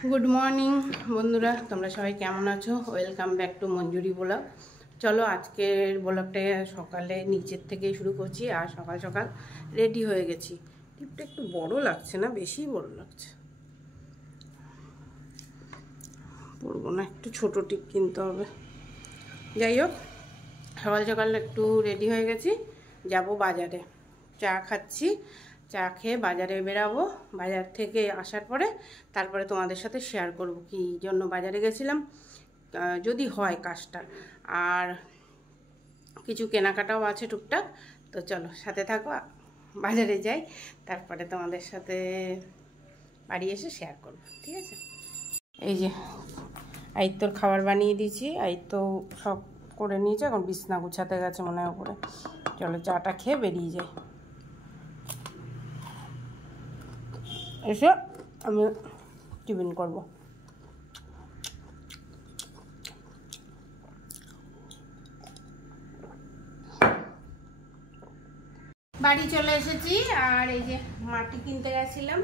Good morning बंधुरा तुम्हारा सबाई केमन आछो वेलकाम बैक टू मंजूरी ब्लग। चलो आजकेर ब्लगटा सकाले नीचेर थेके शुरू करছি আর সকাল সকাল রেডি হয়ে গেছি। টিপটা একটু বড় লাগছে না, বেশি বড় লাগছে, পরবো না, একটু ছোট টিপ কিনতে হবে। যাই হোক সকাল সকাল একটু রেডি হয়ে গেছি, যাব বাজারে। চা খাচ্ছি, চা খেয়ে বাজারে বেরাবো। বাজার থেকে আসার পরে তারপরে তোমাদের সাথে শেয়ার করব কি জন্য বাজারে গেছিলাম, যদি হয় কাজটা, আর কিছু কেনাকাটাও আছে টুকটাক। তো চলো সাথে থাকো, বাজারে যাই, তারপরে তোমাদের সাথে বাড়ি এসে শেয়ার করব, ঠিক আছে? এই যে আইত্তর খাবার বানিয়ে দিয়েছি, আইত্তো সব করে নিয়েছে, এখন বিছনা গুছাতে গেছে মনে হয় উপরে। চলো চাটা খেয়ে বেরিয়ে যাই। এসে আমি টিফিন করব। বাড়ি চলে এসেছি, আর এই যে মাটি কিনতে গেছিলাম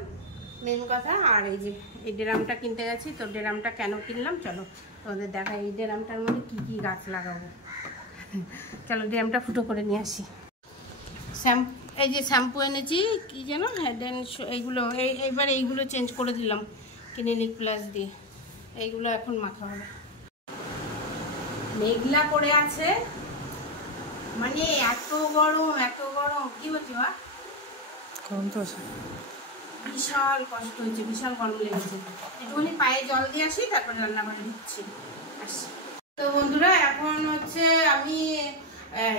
মেন কথা, আর এই যে এই ড্রামটা কিনতে গেছি। তো ড্রামটা কেন কিনলাম চলো তোমাদের দেখাই, এই ড্রামটার মধ্যে কী কী গাছ লাগাবো। চলো ড্রামটা ফুটো করে নিয়ে আসি। এই যে শ্যাম্পু এনেছি, কি যেন হেড অ্যান্ড এইগুলো, এইবার এইগুলো চেঞ্জ করে দিলাম ক্লিনিক প্লাস দিয়ে, এইগুলো এখন মাখা হবে। মেঘলা করে আছে, মানে এত গরম কি বলছি বা, গরম তো আছে, বিশাল কষ্ট হয়েছে, বিশাল গরম লেগেছে। একটুখানি পায়ে জল দিয়ে আসি, তারপরে রান্না করে ঢুকছি আসি। তো বন্ধুরা এখন হচ্ছে আমি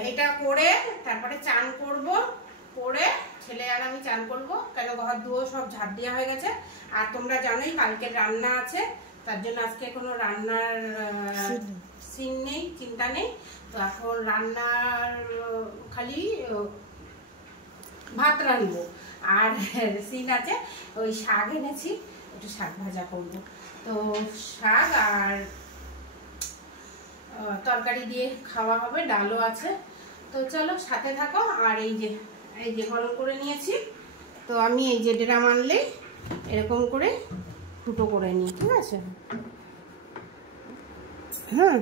এটা করে তারপরে চান করব, করে ছেলে আর আমি চান করব, কেন ঘর ধুয়ো সব ঝাড় দেওয়া হয়ে গেছে। আর তোমরা জানোই কালকে রান্না আছে, তার জন্য আজকে কোনো রান্নার সিন নেই, চিন্তা নেই। তো এখন রান্নার খালি ভাত রান্নবো, আর সিন আছে ওই শাক এনেছি, একটু শাক ভাজা করবো। তো শাক আর তরকারি দিয়ে খাওয়া হবে, ডালও আছে। তো চলো সাথে থাকো। আর এই যে গরম করে নিয়েছি, তো আমি এই যে ড্রাম আনলেই এরকম করে ফুটো করে নিই, ঠিক আছে? হ্যাঁ,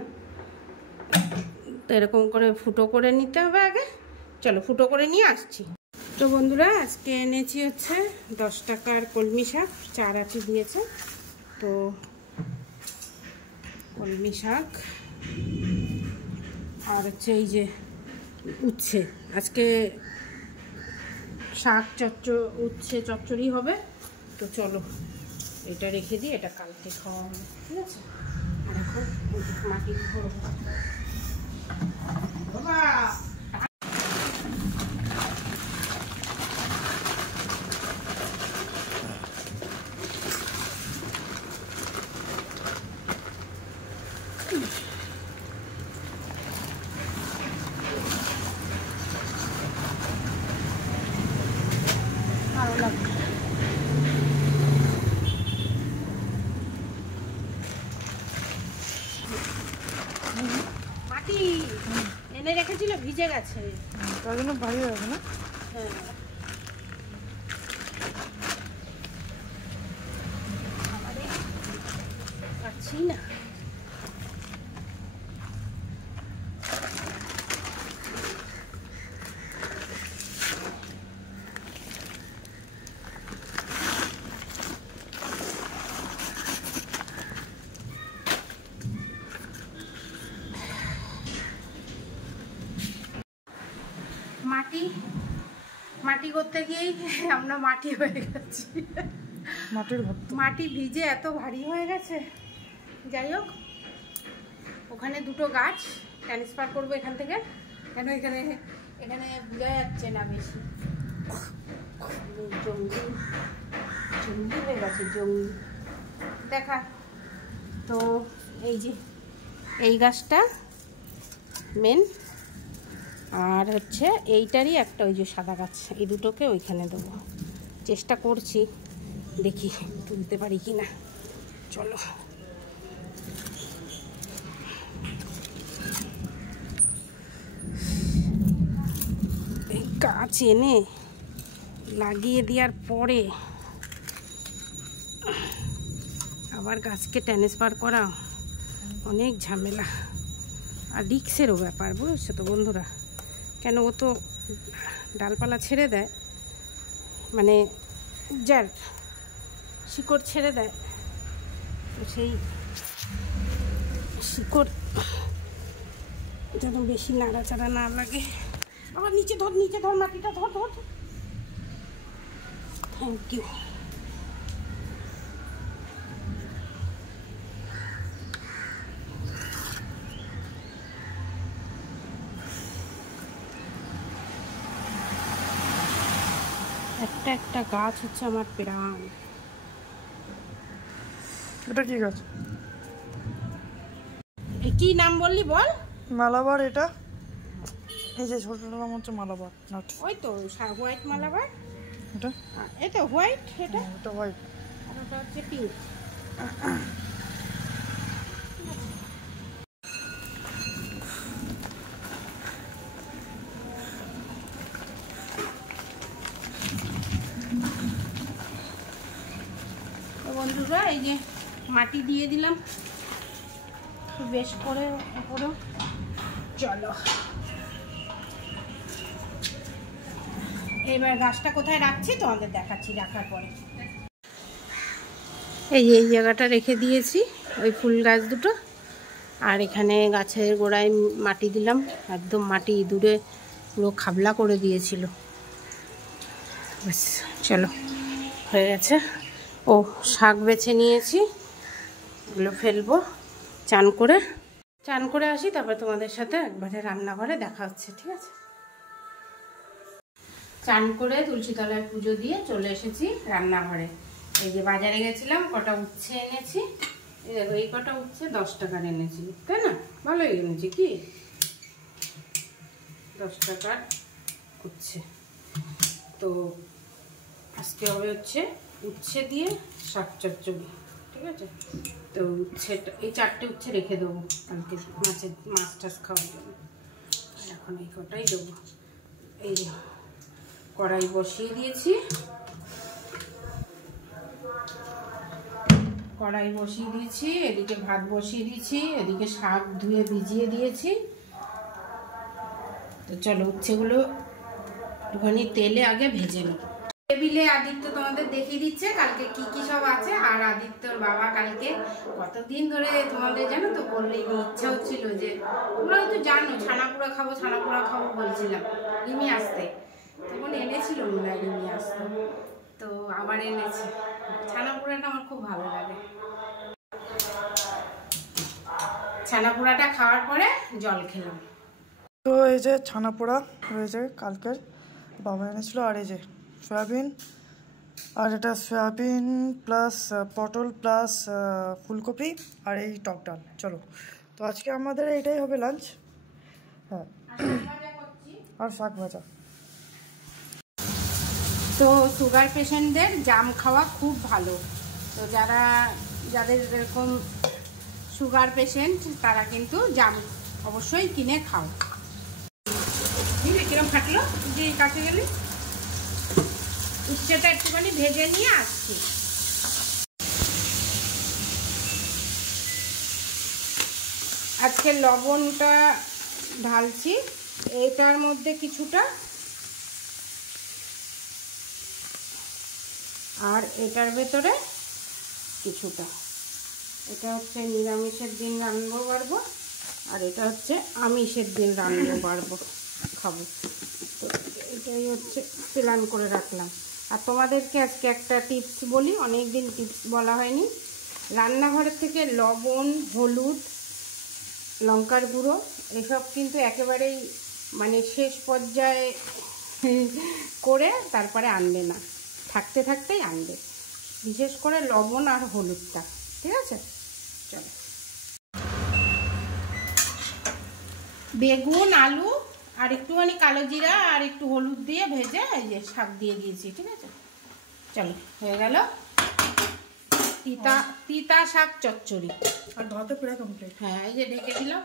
তো এরকম করে ফুটো করে নিতে হবে আগে। চলো ফুটো করে নিয়ে আসছি। তো বন্ধুরা আজকে এনেছি হচ্ছে 10 টাকার কলমি শাক, 4 আটি দিয়েছে। তো কলমি শাক আর হচ্ছে এই যে উচ্ছে, আজকে শাক উচ্ছে চচ্চড়ি হবে। তো চলো এটা রেখে দিই, এটা কালকে খাওয়া হবে, ঠিক আছে? আর এখন মাটি ভরবো। বাবা ভালো লাগবে। মাটি এনে রেখেছিল, ভিজে গেছে, তার জন্য ভারী হবে না। হ্যাঁ পাচ্ছি না। মাটি করতে গিয়েই আমরা মাটি হয়ে গেছি, মাটি ভিজে এত ভারী হয়ে গেছে। যাই হোক ওখানে দুটো গাছ ট্রান্সফার করবো এখান থেকে, কেন এখানে বোঝা যাচ্ছে না বেশি, জঙ্গলি হয়ে গেছে, জঙ্গলি দেখা। তো এই যে এই গাছটা মেন, আর হচ্ছে এইটারই একটা ওই যে সাদা গাছ, এই দুটোকে ওইখানে দেবো। চেষ্টা করছি, দেখি তুলতে পারি কি না। চলো এই গাছ এনে লাগিয়ে দেওয়ার পরে আবার গাছকে ট্রান্সফার করা অনেক ঝামেলা আর রিক্সেরও ব্যাপার, বুঝছো তো বন্ধুরা। কেন ও তো ডালপালা ছেড়ে দেয়, মানে যার শিকড় ছেড়ে দেয়, তো সেই শিকড় যেন বেশি নাড়াচাড়া না লাগে। আবার নিচে ধর, নিচে ধর, মাটিটা ধর ধর। Thank you. একটা একটা গাছ হচ্ছে আমার প্রাণ। এটা কি গাছ? কি নাম বললি বল? মালাবার। এটা এই যে ছোট নাম হচ্ছে মালাবার নাট। ওই তো হোয়াইট মালাবার। এটা এটা হোয়াইট, এটা এটা হোয়াইট, আর ওটা হচ্ছে পিঙ্ক। বন্ধুরা এই যে মাটি দিয়ে দিলাম বেশ করে উপরে। চলো এবার গাছটা কোথায় রাখছি তোমাদের দেখাচ্ছি রাখার পরে। এই জায়গাটা রেখে দিয়েছি ওই ফুল গাছ দুটো, আর এখানে গাছের গোড়ায় মাটি দিলাম, একদম মাটি ইঁদুরে পুরো খাবলা করে দিয়েছিল। ব্যাস চলো হয়ে গেছে। ও শাক বেছে নিয়েছি, এগুলো ফেলবো। চান করে আসি, তারপর তোমাদের সাথে একবারে রান্নাঘরে দেখা হচ্ছে, ঠিক আছে? চান করে তুলসী তলায় পুজো দিয়ে চলে এসেছি রান্নাঘরে। এই যে বাজারে গেছিলাম, কটা উচ্ছে এনেছি। এই দেখো এই কটা উচ্ছে 10 টাকার এনেছি, তাই না? ভালোই এনেছি, কি 10 টাকার উচ্ছে। তো আজকে হবে হচ্ছে উচ্ছে দিয়ে শাক চচ্চড়ি, ঠিক আছে? তো উচ্ছেটা এই 4টে উচ্ছে রেখে দেবো কালকে মাছ টাছ খাওয়ার জন্য। এখন এই কটাই দেবো। এই যে কড়াই বসিয়ে দিয়েছি, এদিকে ভাত বসিয়ে দিয়েছি, এদিকে শাক ধুয়ে ভিজিয়ে দিয়েছি। তো চলো উচ্ছেগুলো একটুখানি তেলে আগে ভেজে নেব। টেবিলে আদিত্য তোমাদের দেখিয়ে দিচ্ছে কালকে কি কি সব আছে। আর আদিত্যর বাবা কালকে কতদিন ধরে তোমাদের জানো তো বললে ইচ্ছা হচ্ছিল যে তোমরা তো জানো ছানাপোড়া খাবো বলছিলাম রিমি আসতে, তখন এনেছিল মনে হয় রিমি আসতো, তো আবার এনেছে। ছানাপোড়াটা আমার খুব ভালো লাগে। ছানাপোড়াটা খাওয়ার পরে জল খেলাম। তো এই যে ছানা পোড়া রয়েছে কালকের বাবা এনেছিল, আর এই যে সয়াবিন, আর এটা সয়াবিন প্লাস পটল প্লাস ফুলকপি আর এই টক ডাল। চলো তো আজকে আমাদের এটাই হবে লাঞ্চ। হ্যাঁ, আর শাক ভাজা। তো সুগার পেশেন্টদের জাম খাওয়া খুব ভালো। তো যাদের এরকম সুগার পেশেন্ট তারা কিন্তু জাম অবশ্যই কিনে খাও। কিরম ফাটলো যে কাছে গেলে। উচ্ছেটা একটুখানি ভেজে নিয়ে আসছি। আজকে লবণটা ঢালছি এটার মধ্যে কিছুটা, আর এটার ভেতরে কিছুটা। এটা হচ্ছে নিরামিষের দিন রান্নাবো পারবো, আর এটা হচ্ছে আমিষের দিন রান্নাবো পারবো খাবো। তো এটাই হচ্ছে প্ল্যান করে রাখলাম। আর তোমাদেরকে আজকে একটা টিপস বলি, অনেক দিন টিপস বলা হয়নি। রান্নাঘরের থেকে লবণ, হলুদ, লঙ্কার গুঁড়ো এসব কিন্তু একেবারেই মানে শেষ পর্যায়ে করে তারপরে আনবে না, থাকতে থাকতেই আনবে, বিশেষ করে লবণ আর হলুদটা, ঠিক আছে? চলো বেগুন, আলু আর একটুখানি কালো জিরা আর একটু হলুদ দিয়ে ভেজে এই যে শাক দিয়ে দিয়েছি, ঠিক আছে? চলো হয়ে গেল তিতা শাক চচ্চড়ি। আর ধোয়াতে পুরো কমপ্লিট। হ্যাঁ এই যে ঢেকে দিলাম।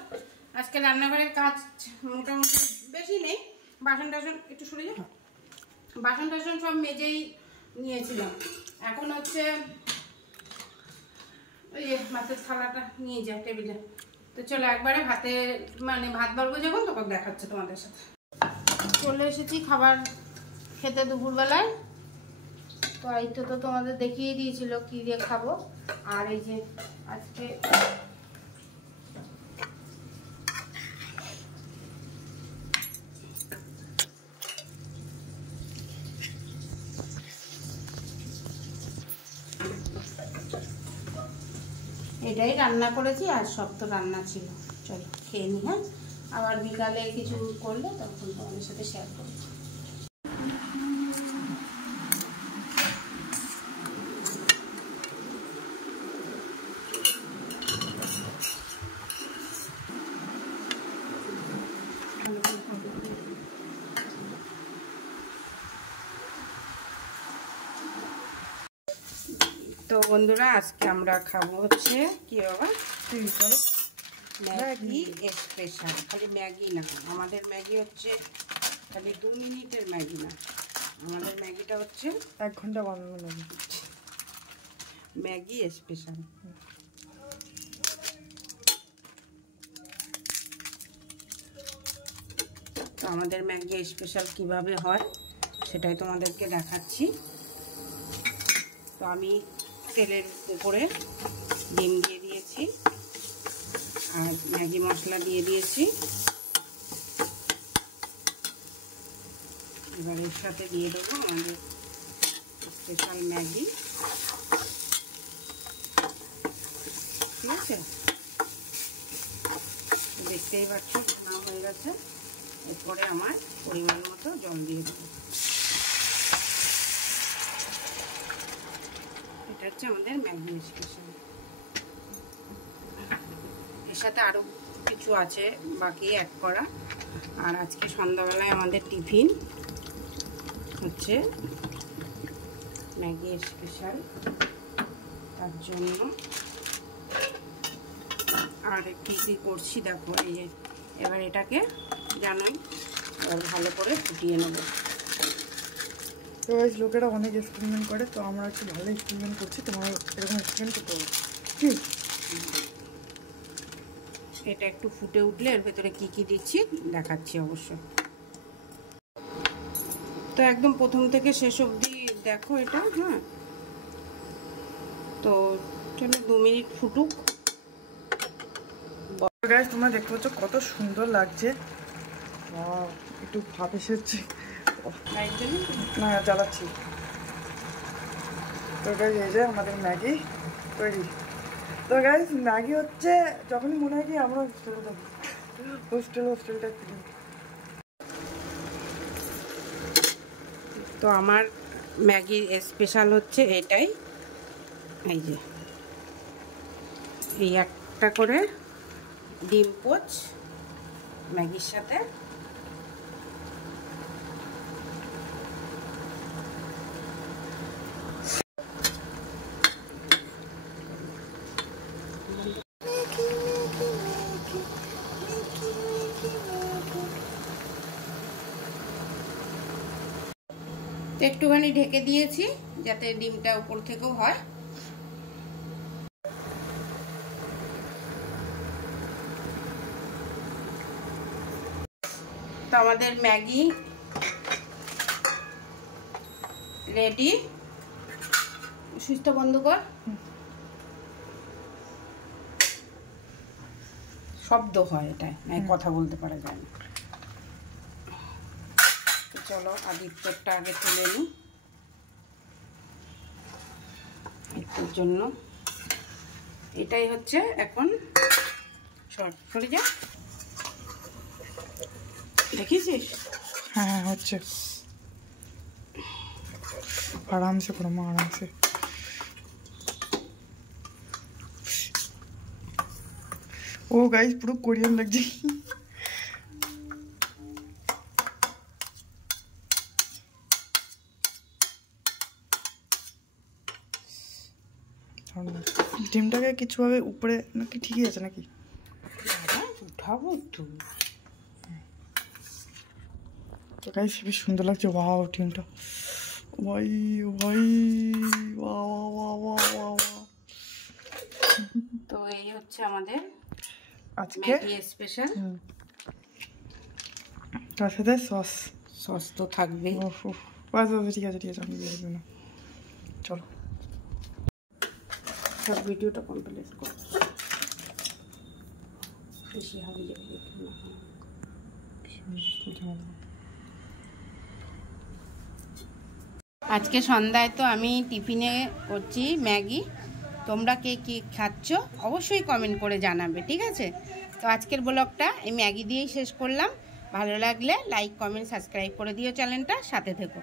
আজকে রান্নাঘরের কাজ মোটামুটি বেশি নেই, বাসন টাসন একটু সরে যাও, বাসন টাসন সব মেজেই নিয়েছিলাম। এখন হচ্ছে ওই যে মাছের থালাটা নিয়ে যায় টেবিলে। তো চলো একবারে ভাতে মানে ভাত বাড়বো যখন তখন দেখাচ্ছে তোমাদের সাথে। চলে এসেছি খাবার খেতে দুপুরবেলায়। তো এই তো তোমাদের দেখিয়ে দিয়েছিল কি দিয়ে খাবো। আর এই যে আজকে এটাই রান্না করেছি, আর সব তো রান্না ছিল। চলো খেয়ে নি। হ্যাঁ, আবার বিকালে কিছু করলে তখন তোমাদের সাথে শেয়ার করবো। তো বন্ধুরা আজকে আমরা খাবো হচ্ছে কি বাবা ম্যাগি স্পেশাল। খালি ম্যাগি না, আমাদের ম্যাগি হচ্ছে খালি 2 মিনিটের ম্যাগি না, আমাদের ম্যাগিটা হচ্ছে 1 ঘন্টা বানানো ম্যাগি। Maggi special. তো আমাদের ম্যাগি স্পেশাল কিভাবে হয় সেটাই তোমাদেরকে দেখাচ্ছি। তো আমি তেলের উপরে ডিম দিয়ে দিয়েছি আর ম্যাগি মশলা দিয়ে দিয়েছি। এবার এর সাথে দিয়ে দেবো আমাদের স্পেশাল ম্যাগি। ঠিক আছে, দেখতেই পাচ্ছ ঘন হয়ে গেছে। এরপরে আমার পরিমাণ মতো জল দিয়ে দেবো। এটা হচ্ছে আমাদের ম্যাগি স্পেশাল। এর সাথে আরও কিছু আছে বাকি অ্যাড করা। আর আজকে সন্ধ্যাবেলায় আমাদের টিফিন হচ্ছে ম্যাগি স্পেশাল, তার জন্য আর কী কী করছি দেখো। এই যে এবার এটাকে জানোই এবার ভালো করে ফুটিয়ে নেব। তো লোকেরা অনেক এক্সপেরিমেন্ট করে, তো আমরা একটু ভালো এক্সপেরিমেন্ট করছি, তোমরা এরকম এক্সপেরিমেন্ট করতে পারো কি? এটা একটু ফুটে উঠলে এর ভেতরে কি কি দিচ্ছি দেখাচ্ছি অবশ্য। তো একদম প্রথম থেকে শেষ অবধি দেখো এটা। হ্যাঁ, তো চলো 2 মিনিট ফুটুক। গাইস তোমরা দেখতে পাচ্ছ কত সুন্দর লাগছে। একটু ভাব এসেছে না, জ্বালাচ্ছি। তো গাইস এই যে আমাদের ম্যাগি তৈরি। তো গাইস ম্যাগি হচ্ছে যখনই মনে হয় কি আমরা হোস্টেলে থাকি, হোস্টেলটা ফিরি। তো আমার ম্যাগির স্পেশাল হচ্ছে এটাই। এই যে এই একটা করে ডিম পোচ ম্যাগির সাথে। একটুখানি ঢেকে দিয়েছি যাতে ডিমটা উপর থেকেও হয়। তো আমাদের ম্যাগি রেডি। সুস্থ বন্ধ কর, শব্দ হয় এটাই, কথা বলতে পারা যায় না। চলো আদিত্যটা আগে তুলে নিই একটুর জন্য। এটাই হচ্ছে এখন সরে যা, দেখিস? হ্যাঁ হচ্ছে, আরামসে করো মা, আরামসে। ও গাইস পুরো কোরিয়ান লাগছে। ডিমটাকে কিছুভাবে উপরে নাকি ঠিকই আছে নাকি? উঠাবো তো। তো গাইস বেশ সুন্দর লাগছে। ওয়াও ডিমটা, ভাই ভাই, ওয়া ওয়া ওয়া ওয়া ওয়া। এই হচ্ছে আমাদের আজকে ম্যাগি স্পেশাল। তার সাথে সস। সস তো থাকবেই। বাস বাস, ঠিক আছে আমি দিয়ে দেবো না। চলো সব ভিডিওটা কমপ্লিট করো, বেশি হবে যাবে। আজকে সন্ধ্যায় তো আমি টিফিনে করছি ম্যাগি। তোমরা কে কী খাচ্ছ অবশ্যই কমেন্ট করে জানাবে, ঠিক আছে? তো আজকের ব্লগটা এই ম্যাগি দিয়েই শেষ করলাম। ভালো লাগলে লাইক কমেন্ট সাবস্ক্রাইব করে দিও, চ্যানেলটা সাথে থেকো।